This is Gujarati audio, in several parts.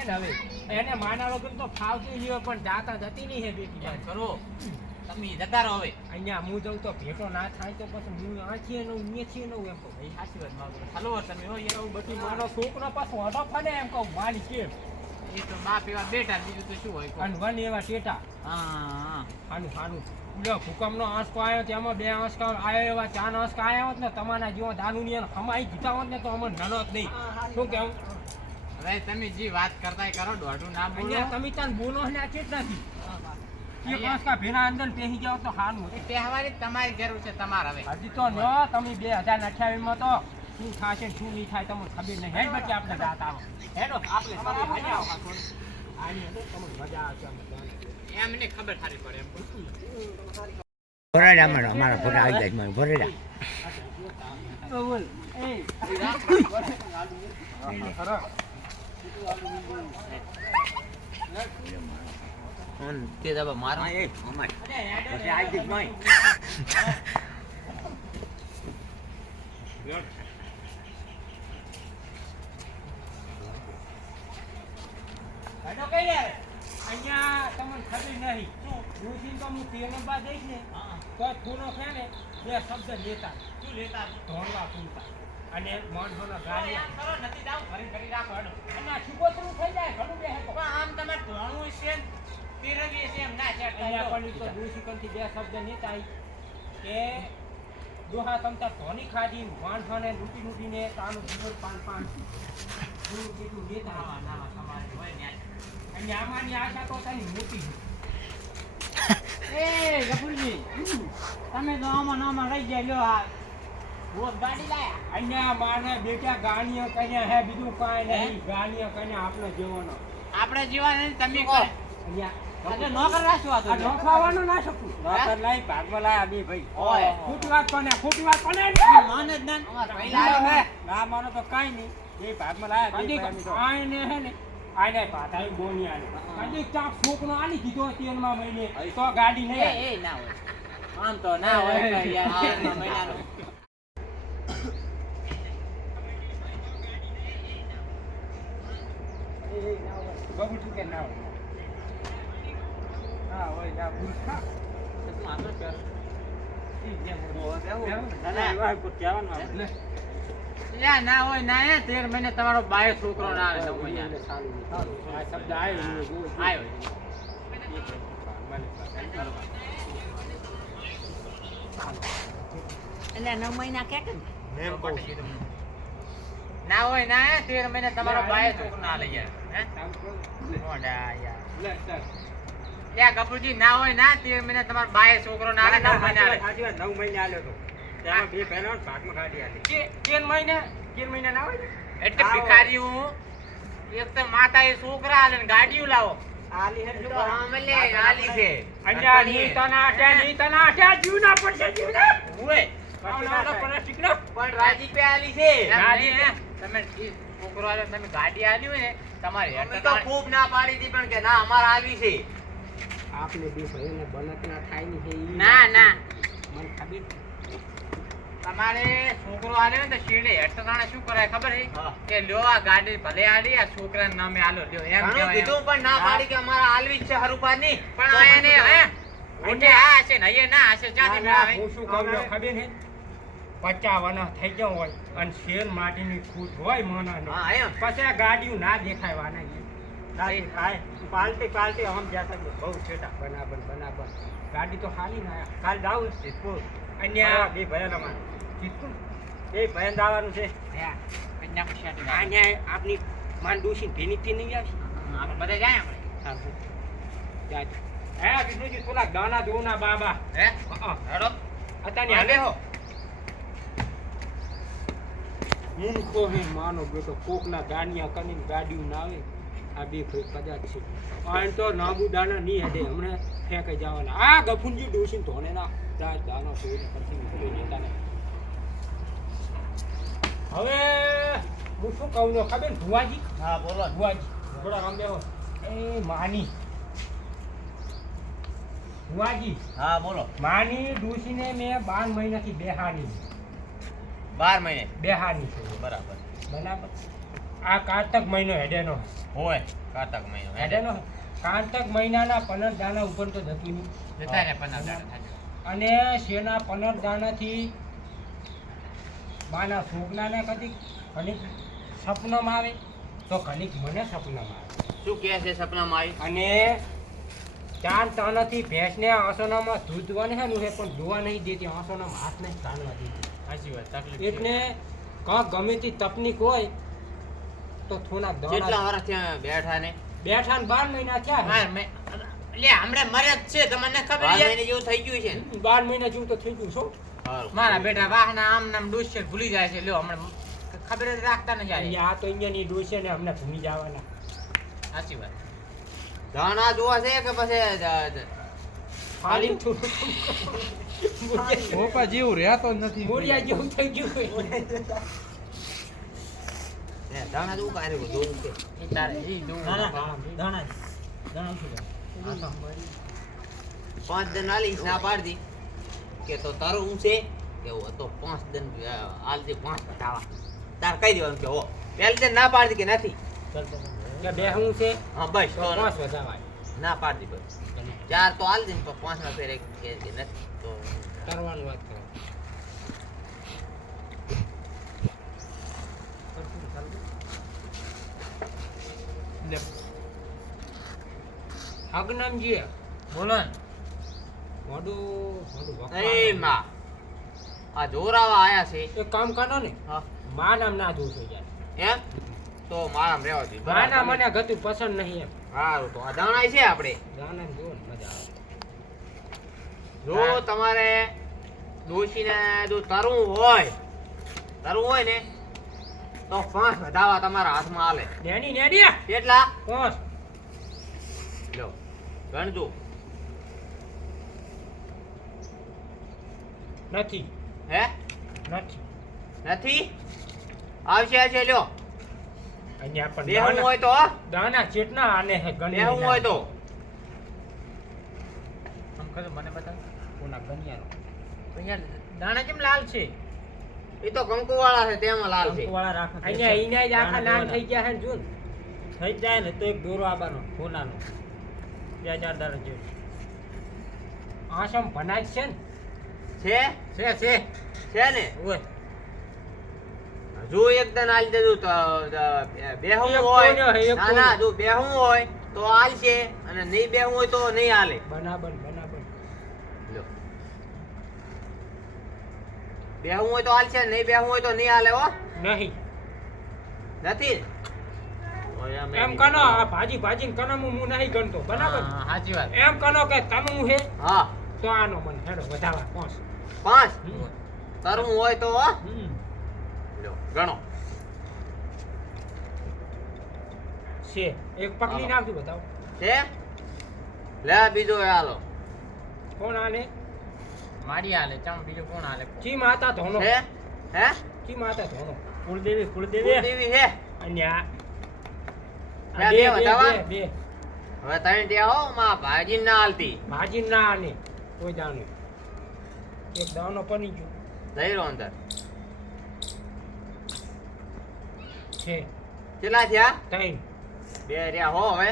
કે ને હવે એને માના વગર તો ફાવતું નહીં પણ જાતા જતી નહીં હે બેટી એમ કરો તમે જતા રહો હવે અહીંયા હું જઉં તો ભેટો ના થાય તો પછી હું આંખીએ નું મેથીએ નું એમ કહું એ સાચી વાત મારો હાલો તમે હો યાર એવું બધું મારો છોકરો પાછો હડો ફરે એમ કહું મારી કેમ એ તો બાપ એવા બેટા બીજું તો શું હોય અને વન એવા ટેટા હા સારું સારું ભૂકંપનો આંચકો આવ્યો તેમાં 2 આંચકા આવ્યો એવા 4 આંચકા આવ્યા હોત ને તમારા જેવા દારૂની હમાઈ જીતા હોત ને તો અમને નનો જ નહીં શું કેવું હવે તમે જે વાત કરતા કરો દોઢું ના બોલો તમે ત્યાં બોલો ને આ ચેત નથી એક આંચકા ભેરા અંદર પેહી જાવ તો સારું એ તહેવારી તમારી જરૂર છે તમારે હવે હજી તો ન તમે 2028 માં તો શું થશે ને શું નહીં થાય તમને ખબર નહીં હેડ બચ્ચે આપણે જાત આવો હેડો આપણે તમે મજા આવો આની અંદર તમને મજા આવશે એમને ખબર સારી પડે એમ ભરેડા મારા ભરેડા આવી જાય મારા ભરેડા બોલ એ તે દબા મારો એ અમાર પછી આવી જ નહીં હેડો કઈ લે અહીંયા તમને ખબર નહીં રૂસીન તો હું તેનો બા દઈશ ને તો ખૂનો છે ને 2 શબ્દ લેતા શું લેતા ધોળવા પૂરતા અને મોણસોનો ગાડી કરો નથી દાવ ભરી કરી રાખો હેડો અને આ છુગોતરું થઈ જાય ઘણું બે હતો પણ આમ તમારે ધોણું છે તિરંગી છે એમ ના છે અહીંયા પણ તો રૂસીકનથી 2 શબ્દ લેતા કે દોહા તમતા ધોની ખાધી મોણસોને લૂંટીને તાનું જીવન પાન કેટલું લેતા ના તમારે હોય ને અને આમાંની આશા તો તારી મોટી એ ગફુરજી તમે તો આમાં રહી જાય લ્યો આ રોજ ગાડી લાયા અહીંયા માને બેટા ગાણીઓ કન્યા હે બીજું કાંઈ નહીં ગાણીઓ કન્યા આપણે જેવાનો આપણે જીવાને તમે કહો અહીંયા એટલે નોકર રાખો આ તો નોખાવાનું ના શકું નોકર લઈ ભાગમાં લાયા બે ભાઈ ઓય ખોટી વાત કોને માને જ ના ના માનો તો કાઈ નહીં બે ભાગમાં લાયા બે ભાઈ તો આને હે ને આને પાતાઈ બોની આને કદી ચાક છોકરો આલી દીધો તેલમાં મહિને તો ગાડી નહીં આવે. એ ના હોય આમ તો ના હોય યાર આ મહિનાનો બબુ તું કે ના હોય હા હોય ના ભૂખા શું આપણે કર યા ના હોય ના હે 13 મહિને તમારો બાયો છોકરો ના આવે તો મહિના આ શબ્દ આવ્યો એટલે 9 મહિના કે ના હોય ના હે 13 મહિને તમારો બાયો છોકરો ના લઈ જાય હે મોડા યાર યા કપૂરજી ના હોય ના 13 મહિને તમારો બાયો છોકરો ના આવે 9 મહિના આવે 9 મહિને આલ્યો તો તેમાં બે પહેલા ભાગમાં કાઢી આલી કેન મહિના ના હોય ને એટલે ભિખારી હું એક તો માતા એ છોકરા આલે ને ગાડીઓ લાવો આલી હે તો આમલે આલી છે અહીંયા નીતાના આટ્યા જીવના પડશે જીવના ઓય પણ રાજી પે આલી છે રાજી હે તમે છોકરો આલે તમે ગાડી આલી હોય ને તમારી અમે તો ખૂબ ના પાડી હતી પણ કે ના અમાર આવી છે આપને બે ભાઈને બનત ના થાય ની છે ઈ ના ના મને ખબર તમારે છોકરો આલ્યો ને તો શીડે હેઠ તો તાણે શું કરાય ખબર હે હા. કે લ્યો આ ગાડી ભલે આલી આ છોકરાના નામે આલો લ્યો એમ ઘણું કહેવાય કીધું પણ ના પાડી કે અમારા આલવી જ છે હરુપાની પણ આ એને હે ઓટે આ હશે ને એ ના હશે ક્યાંથી મેળાવે હું શું કહું છું ખબર છે 55 થઈ ગયો હોય અને શેર માટીની ખૂટ હોય મનાનો હા એમ પછી આ ગાડીઓ ના દેખાય વાના રાજી ખાય પાલટી હમ જાતા બહુ છેટા બરાબર ગાડી તો ખાલી ના કાલ જાવ સિદ્ધપુર અહીંયા બે ભયા માં કીધું બે ભયા દાવાનું છે હે કન્યા કુશિયાટી અહીંયા આપની માન ડોશી ભેની થી નહીં આવશે આપણે બધા જાય આપણે હે વિષ્ણુજી થોડા દાના દોના બાબા હે હેડો અત્યારની હાલે હો મૂર્ખો હે માનો બેટો કોકના ગાનિયા કરીને ગાડીઓ ના આવે આ બે ભાઈ કદાચ છે પણ તો નાબુદાના નહીં હેડે હમણાં ફેંકાઈ જવાના આ ગફુનજી ડોસીને ધોને ના દાનો જોઈને પછી નીકળી જતા ને હવે હું શું કહું છું ખબર ભુવાજી હા બોલો ભુવાજી થોડા રમ બેહો એ માની ભુવાજી હા બોલો માની ડોસીને મેં 12 મહિનાથી બેહાની 12 મહિને બેહાની છે બરાબર બરાબર આ કારતક મહિનો હેડેનો હોય કાતક મહિનો હેડેનો કારતક મહિનાના 15 દાણા ઉપર તો જતું નહીં જતા રે 15 દાડા થાય. અને શેના 15 દાણાથી માના છોકરાને કદી ઘણીક સપનામાં આવે તો ઘણીક મને સપનામાં આવે શું કહે છે સપનામાં આવી? અને 4 તાનાથી ભેંસને આસોનામાં દૂધવાને છે ને એ પણ જોવા નહીં દેતી આસોનામાં હાથ નહીં તાણવા દેતી સાચી વાત તકલીફ એટલે કાંક ગમે તે તકલીફ હોય તો થોડા કેટલા દાણા વર્ષ થયા બેઠા ને? બેઠા ને 12 મહિના થયા હા લે હમણાં મરે જ છે તમને ખબર 12 છે? મહિને જેવું થઈ ગયું છે ને? 12 મહિના જેવું તો થઈ ગયું છો હારું. મારા બેટા વાહના આમ નામ ડોસે ભૂલી જાય છે લ્યો હમણાં ખબર જ રાખતા નથી અને આ આ તો અહીંયાની ડોસે ને અમને ભૂલી જવાના સાચી વાત દાણા જોવા છે કે પછી ખાલી થોડું ઓપા જેવું રહેતો જ નથી મોડિયા જેવું થઈ ગયું દાણા જોવું કાંઈ નહીં, જોવું છે. એ તારે ઈ દઉં દાણા દાણા શું હા તો. 5 દન આલીશ ના પાડતી કે તો તારું હું છે કેવું હતો 5 દન આલજે 5 બતાવા તાર કહી દેવાનું કે હો પહેલી દન ના પાડતી કે નથી કે બે હું છે હા બસ તો તો 5 વધાવાય ના પાડતી બસ 4 તો આલ દે ને તો 5 ના ફેરે કે નથી તો કરવાની વાત કરો અગ્નમજી બોલો ને મોડું મોડું એ માં આ જોરાવા આયા છે એક કામ કરો ને હા માં નામ ના જોશો યાર એમ તો મારામ રહેવા દે માં ના મને ગતું પસંદ નહીં એમ સારું તો આ દાણા છે આપણે ગાના જો ને મજા આવે જો તમારે ડોશીને જો તરવું હોય ને તો 5 વધાવા તમારા હાથમાં આલે નેની નેડિયા કેટલા 5 લો ગણજો નથી હે નથી નથી આવશે લ્યો અહીંયા પણ બેહવું દાના હોય તો દાના ચેટના આને હે ગણી બેહવું હોય તો આમ કરો મને બતાવ કોના ગણિયાનો તો યાર દાણા કેમ લાલ છે એ તો કંકુ વાળા છે તેમાં લાલ છે વાળા રાખો અહીંયા ઈના જ આખા લાલ થઈ ગયા હે ને જૂન થઈ જાય ને તો એક દોરો આબાનો સોનાનો 2000 દાડા જેવું આસમ ભનાજ છે ને છે ને ઓય જો એકદમ આલી દેજો તો બેહવું એક હોય કોનો હે, એક ના ના કોનો. જો બેહવું હોય તો આલશે અને નહીં બેહવું હોય તો નહીં આલે બરાબર બરાબર લો બેહવું હોય તો આલશે નહીં બેહવું હોય તો નહીં આલે હો નહીં નથી ને? ઓય અમે એમ કનો આ ભાજી ભાજી કનો હું નહીં ગણતો બરાબર હા, સાચી વાત એમ કનો કે તમે હું હે હા તો આનો મને હેડો વધાવા 5 5 તરવું હોય તો હો લો ગણો છે એક પકડી હાલો. નાખજો બતાવો છે લે બીજો એ હાલો કોણ આને મારી હાલે ચમ બીજો કોણ હાલે ચી માતા ધોનો છે હે ચી માતા ધોનો કુળદેવી કુળદેવી હે અને આ બે આ બે બતાવા? બે હવે તને ત્યાં હો માં ભાજી ના હાલતી ભાજી ના આને કોઈ દાણું એક દાણો પની ગયો જઈ રહ્યો અંદર છે કેટલા થયા 3 બે રહ્યા હો હવે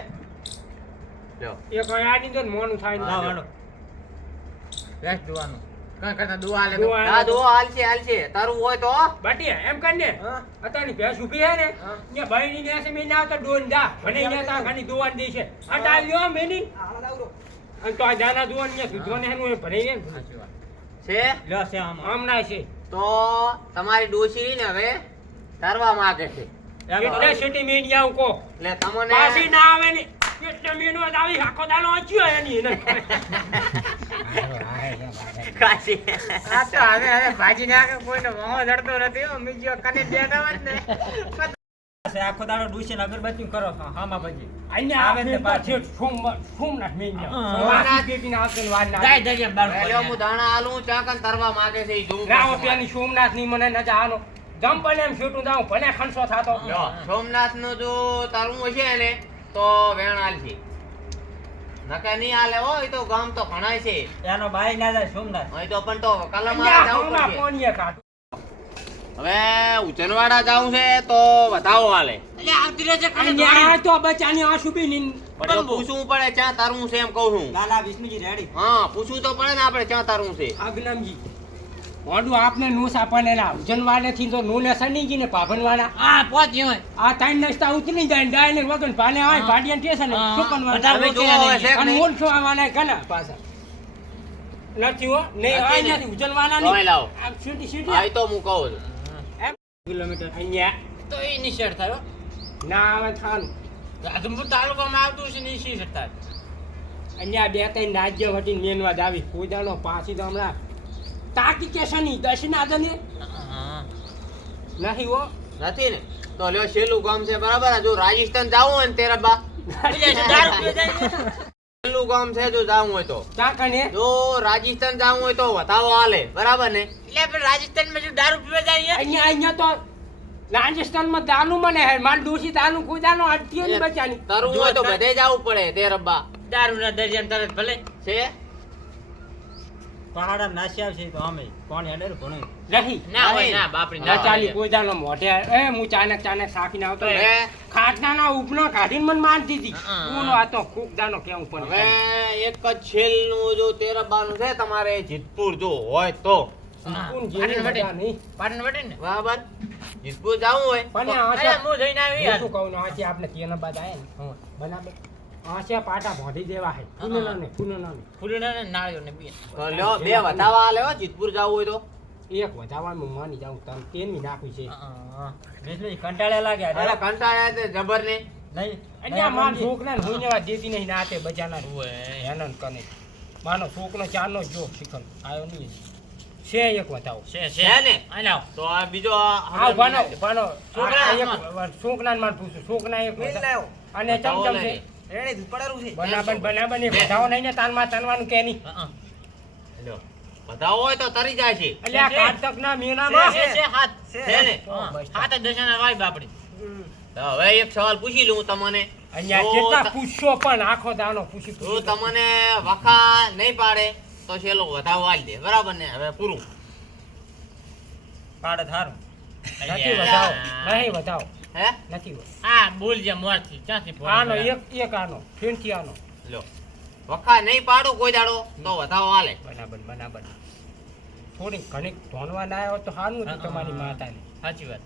લો એક આની તો મોનું થાય હા, ને લો. વેસ્ટ દુવાનું કાં કરતા દુવા હાલે તો દુવા હા દો હાલશે તારું હોય તો બાટી એમ કરીને હા. અત્યારની ભેંસ ઊભી હે ને ત્યાં બહેની ને છે મેં આવતા ડોન જા મને અહીંયા તા ખાલી દોવાન દે છે હટાવ્યો મેની અને તો આ દાના દોવાન ને સુધોને હેનું એ ભરાઈ ને સાચી વાત છે લ્યો છે આમાં આમ ના છે તો તમારી ડોશી ને હવે તરવા માંગે છે એટલે સિટી મેની આવું કો એટલે તમને પાછી ના આવે ને એટલે મેનો જ આવી આખો દાનો વાંચ્યો એની એને કાશી આ તો હવે ભાજી નાખે કોઈનો મોહ જડતો નથી હો બીજો કને બેઠા જ ને છે આખો દાડો ડૂસીને અગરબત્તી કરો હામાં ભાજી અહીંયા આવે આવે ને ને પાછી. પાછી સોમનાથ મેની હા. સોમનાથ પેટીને આવશે ને વાર ના જાય દરિયા બાર લ્યો હું દાણા આલું ચાકન તરવા માંગે છે ઈ જોવું રાવ પડશે પેની સોમનાથ ની મને ન જાનો જમ પણ એમ છૂટું જાઉં ભલે ખણસો થાતો લ્યો, સોમનાથ નું જો તરવું હશે ને તો વેણ આલશે નકા નહીં આલે હો ઈ તો ગામ તો ઘણાય છે એનો બાઈ ના જાય સોમનાથ અહીં તો પણ તો કલમ અહીંયા જવું હમણાં પડશે કોણીએ કાઢું હવે ઉજનવાડા જાવું છે તો વધાવો હાલે. એટલે આવતી રહેશે કાલે અહીંયા આ તો બચાની આ સુબી ની પણ તો પૂછવું પડે ક્યાં તારવું છે એમ કહું છું. લાલા વિષ્ણુજી રેડી હા પૂછવું તો પડે ને આપણે ક્યાં તારવું છે. આગનામજી મોઢું આપને નોસ આપણને ના ઉજનવાડે થી તો નોને સનીજી ને પાભનવાડા હા પહોંચી હોય આ ત્રણ રસ્તા ઉતરી જાય ડાયરેક્ટ વગન પાને આવે ભાડિયાન સ્ટેશન હા. સુકનવાડા તમે જોવો હવે છે કે અને નહીં? ઓળખો આવવાના ઘણા પાછા નથી હો નહીં આ નથી ને? નથી ઉજનવાડા જોઈ નહીં લાવો. આ સીટી સીટી હા એ તો હું કહું છું. એમ કિલોમીટર અહીંયા તો એ નિશેડ થયો ના આવે ખાનું રાધનપુર તાલુકામાં આવતું છે નિશી થાય અહીંયા બે ત્રણ રાજ્ય વટીને મેનવાદ આવી કોઈ દાડો પાછી તો હમણાં તાકી કે શની દશના દને નહીં હો નથી ને તો લ્યો છેલ્લું ગામ છે બરાબર ને? જો રાજસ્થાન જાવું હોય ને તેરા બા છેલ્લું ગામ છે જો જાવું હોય તો. ચા કને જો રાજસ્થાન જાવું હોય તો વધાવો હાલે બરાબર ને? એટલે આપણે રાજસ્થાનમાં શું દારૂ પીવા જાય અહીંયા તો રાજસ્થાનમાં દાનું મને હે માર દોશી દાનું કોઈ દાનો અટકી નહીં બચાની તારું હોય તો બધે જવું પડે તેરા બા દારૂ ના દરિયામાં તરત ભલે છે. પહાડા નાસી આવશે તો અમે કોણ હેડે ભણો નહીં ના હોય ના બાપરી ના ચાલી કોઈ દાનો મોઢે એ હું ચાનક સાખીને આવતો હવે ખાટનાના ઉપનો કાઢીને મને માનતી હતી હા. કોનો આ તો ખુક દાનો કેવું હવે પણ એક જ છેલ્લું જો તેરા બાનું છે તમારે જીતપુર જો હોય તો કોણ જેની મજા નહીં પાટણ વટે ને બરાબર. જીતપુર જાવું હોય પણ અરે આશા હું જઈને આવી હું યાર શું કહું ને આથી આપણે તેના બાદ આયા ને બરાબર આશા પાટા ભોંધી દેવા હે ફૂલના ને ફૂલડા ને નાળિયો ને બે તો લ્યો બે વધાવા હાલે હો જીતપુર જાવું હોય તો. એક વધારવાનું હું માની જાઉં તમે તેની નાખવી છે વિષ્ણુજી કંટાળે લાગ્યા અરે કંટાળ્યા તે જબર ને. નહીં અહીંયા માર છોકરાને હું નેવા દેતી નહીં નાતે બજાના ઓએ હેનન કને માનો છોકરો ચારનો જો શીખલ આવ્યો નહીં છે એક વધાવો છે છે ને? આ લાવ તો આ બીજો આવ બાનો છોકરા છોકરાને માર પૂછું છોકરા એક મિલ વધાવો. લાવ્યો. અને ચમચમ છે રેડી પડેલું છે બનાબન એક વધાવો નહીં ને તાનમાં તનવાનું કે નહીં લ્યો વધાવો હોય તો તરી જાય છે. એટલે આ છે. કારતકના મેળામાં છે હાથ છે ને? હાથ જ દશાના વાય બાપડી તો હવે એક સવાલ પૂછી લઉં તમને. અહીંયા જો કેટલા ત- પૂછશો પણ આખો દાનો પૂછી જો પૂછી તમને વખા નહીં પાડે તો છેલ્લો વધાવો આલી દે બરાબર ને? હવે પૂરું. પાડે થારું નથી વધાવો નહીં વધાવો હે નથી આ બોલ જે મોરથી ક્યાંથી ફોન આનો કર્યા? એક આનો ફીણથી આનો લ્યો વખા નહીં પાડો કોઈ દાડો તો વધાવો હાલે. બનાબર થોડી ઘણી ધોનવા ના આવ્યો તો સારું હતું તમારી માતાને સાચી વાત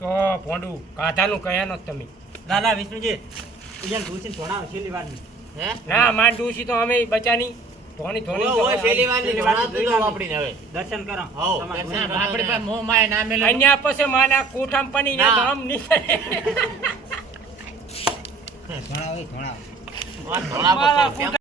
તો ભોંડું કાધાનું કયાનો જ તમે લાલા વિષ્ણુજી અહીંયા ધૂળસીને ધોણાવે છેલ્લી વારની હે ના માર ડોશી તો અમે બચાની ધોની ધોની ઓય છેલ્લી વારની ધોણા દીધો વાપરીને હવે. દર્શન કરો હોવ, તમારે દર્શન ના, બાપડી પાસે મોહ માયા ના મેલે અહીંયા પછી માના કોઠામ પની ના ના. ગામ નીકળે ધોણાવે ધોણાવે ધોણા મારા પર તો કેમ